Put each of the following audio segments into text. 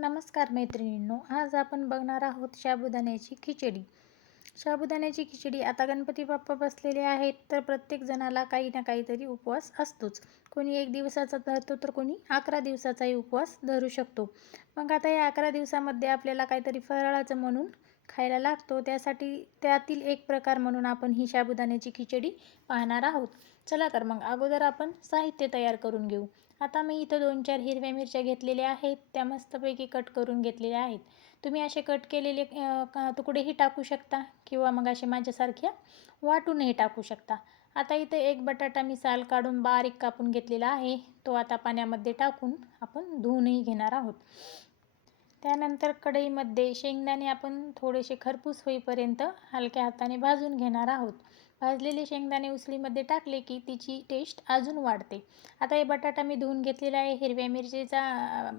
नमस्कार मैत्रिणींनो आज आपण बघणार आहोत साबुदाण्याची खिचडी. साबुदाण्याची खिचडी आता गणपती बाप्पा बसलेले आहेत तर प्रत्येक जणाला काही ना काहीतरी उपवास असतोच. कोणी एक दिवसाचा धरतो तर कोणी अकरा दिवसाचाही उपवास धरू शकतो. मग आता या अकरा दिवसामध्ये आपल्याला काहीतरी फराळाचं म्हणून खायला लागतो. त्यासाठी त्यातील एक प्रकार म्हणून आपण ही साबुदाण्याची खिचडी पाहणार आहोत. चला तर मग अगोदर आपण साहित्य तयार करून घेऊ. आता मी इथं दोन चार हिरव्या मिरच्या घेतलेल्या आहेत त्या मस्तपैकी कट करून घेतलेल्या आहेत. तुम्ही असे कट केलेले तुकडेही टाकू शकता किंवा मग असे माझ्यासारख्या वाटूनही टाकू शकता. आता इथं एक बटाटा मी साल काढून बारीक कापून घेतलेला आहे तो आता पाण्यामध्ये टाकून आपण धुवूनही घेणार आहोत. त्यानंतर कढईमध्ये शेंगदाणे आपण थोडेसे खरपूस होईपर्यंत हलक्या हाताने भाजून घेणार आहोत. भाजलेले शेंगदाणे उसळीमध्ये टाकले की तिची टेस्ट अजून वाढते. आता हे बटाटा मी धुवून घेतलेला आहे. हिरव्या मिरचीचा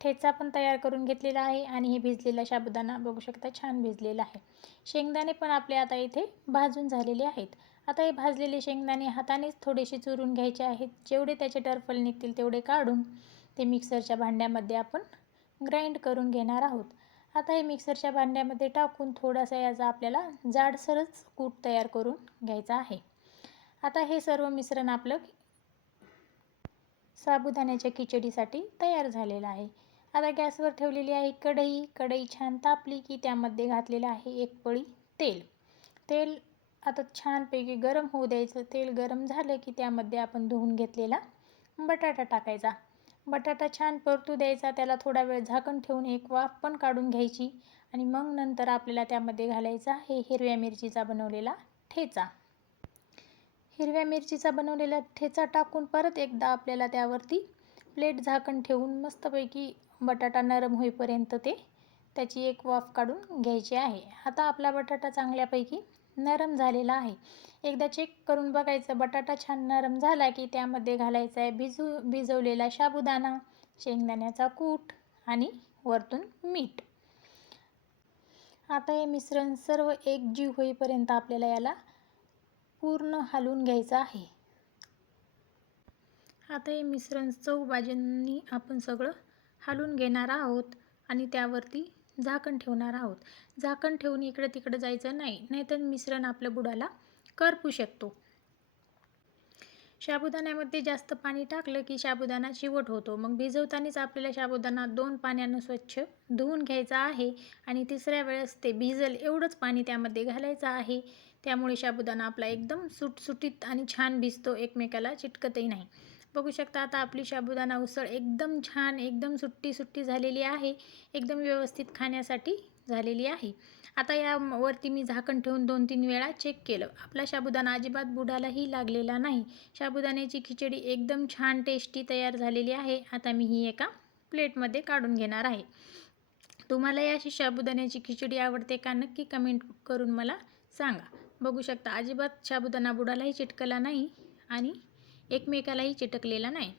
ठेचा पण तयार करून घेतलेला आहे आणि हे भिजलेला साबुदाणा बघू शकता छान भिजलेला आहे. शेंगदाणे पण आपले आता इथे भाजून झालेले आहेत. आता हे भाजलेले शेंगदाणे हातानेच थोडेसे चुरून घ्यायचे आहेत. जेवढे त्याचे टर्फल निघतील तेवढे काढून ते मिक्सरच्या भांड्यामध्ये आपण ग्राइंड करून घेणार आहोत. आता हे मिक्सरच्या भांड्यामध्ये टाकून थोडासा याचा आपल्याला जाडसरच कूट तयार करून घ्यायचा आहे. आता हे सर्व मिश्रण आपलं साबुदाण्याच्या खिचडीसाठी तयार झालेलं आहे. आता गॅसवर ठेवलेली आहे कढई. कढई छान तापली की त्यामध्ये घातलेलं आहे एक पळी तेल. तेल आता छानपैकी गरम होऊ द्यायचं. तेल गरम झालं की त्यामध्ये आपण धुवून घेतलेला बटाटा टाकायचा. बटाटा छान परतू द्यायचा त्याला थोडा वेळ झाकण ठेवून एक वाफ पण काढून घ्यायची आणि मग नंतर आपल्याला त्यामध्ये घालायचा हे हिरव्या मिरचीचा बनवलेला ठेचा. हिरव्या मिरचीचा बनवलेला ठेचा टाकून परत एकदा आपल्याला त्यावरती प्लेट झाकण ठेवून मस्तपैकी बटाटा नरम होईपर्यंत ते त्याची एक वाफ काढून घ्यायची आहे. आता आपला बटाटा चांगल्यापैकी नरम झालेला आहे. एकदा चेक करून बघायचं. बटाटा छान नरम झाला की त्यामध्ये घालायचा आहे भिजू भिजवलेला साबुदाणा शेंगदाण्याचा कूट आणि वरतून मीठ. आता हे मिश्रण सर्व एकजीव होईपर्यंत आपल्याला याला पूर्ण हलवून घ्यायचं आहे. आता हे मिश्रण चव बाजूंनी आपण सगळं हलवून घेणार आहोत आणि त्यावरती झाकण ठेवणार आहोत. झाकण ठेवून इकडं तिकडं जायचं नाही नाहीतर मिश्रण आपल्या बुडाला करपू शकतो. साबुदाण्यामध्ये जास्त पाणी टाकलं की साबुदाणा चिवट होतो. मग भिजवतानाच आपल्याला साबुदाणा दोन पाण्यानं स्वच्छ धुवून घ्यायचा आहे आणि तिसऱ्या वेळेस ते भिजल एवढंच पाणी त्यामध्ये घालायचं आहे. त्यामुळे साबुदाणा आपला एकदम सुटसुटीत आणि छान भिजतो. एकमेकाला चिटकतही नाही. बघू शकता आता आपली साबुदाणा उसळ एकदम छान एकदम सुट्टी सुट्टी झालेली आहे. एकदम व्यवस्थित खाण्यासाठी झालेली आहे. आता यावरती मी झाकण ठेवून दोन तीन वेळा चेक केलं. आपला साबुदाणा अजिबात बुडालाही लागलेला नाही. साबुदाण्याची खिचडी एकदम छान टेस्टी तयार झालेली आहे. आता मी ही एका प्लेटमध्ये काढून घेणार आहे. तुम्हाला अशी साबुदाण्याची खिचडी आवडते का नक्की कमेंट करून मला सांगा. बघू शकता अजिबात साबुदाणा बुडालाही चिटकला नाही आणि एकमेकालाही चिटकलेला नाही.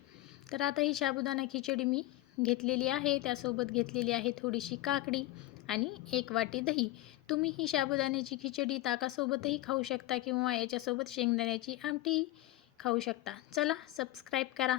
तर आता ही साबुदाणा खिचडी मी घेतलेली आहे. त्यासोबत घेतलेली आहे थोडीशी काकडी आणि एक वाटी दही. तुम्ही ही साबुदाण्याची खिचडी ताकासोबतही खाऊ शकता किंवा याच्यासोबत शेंगदाण्याची आमटी खाऊ शकता. चला सबस्क्राईब करा.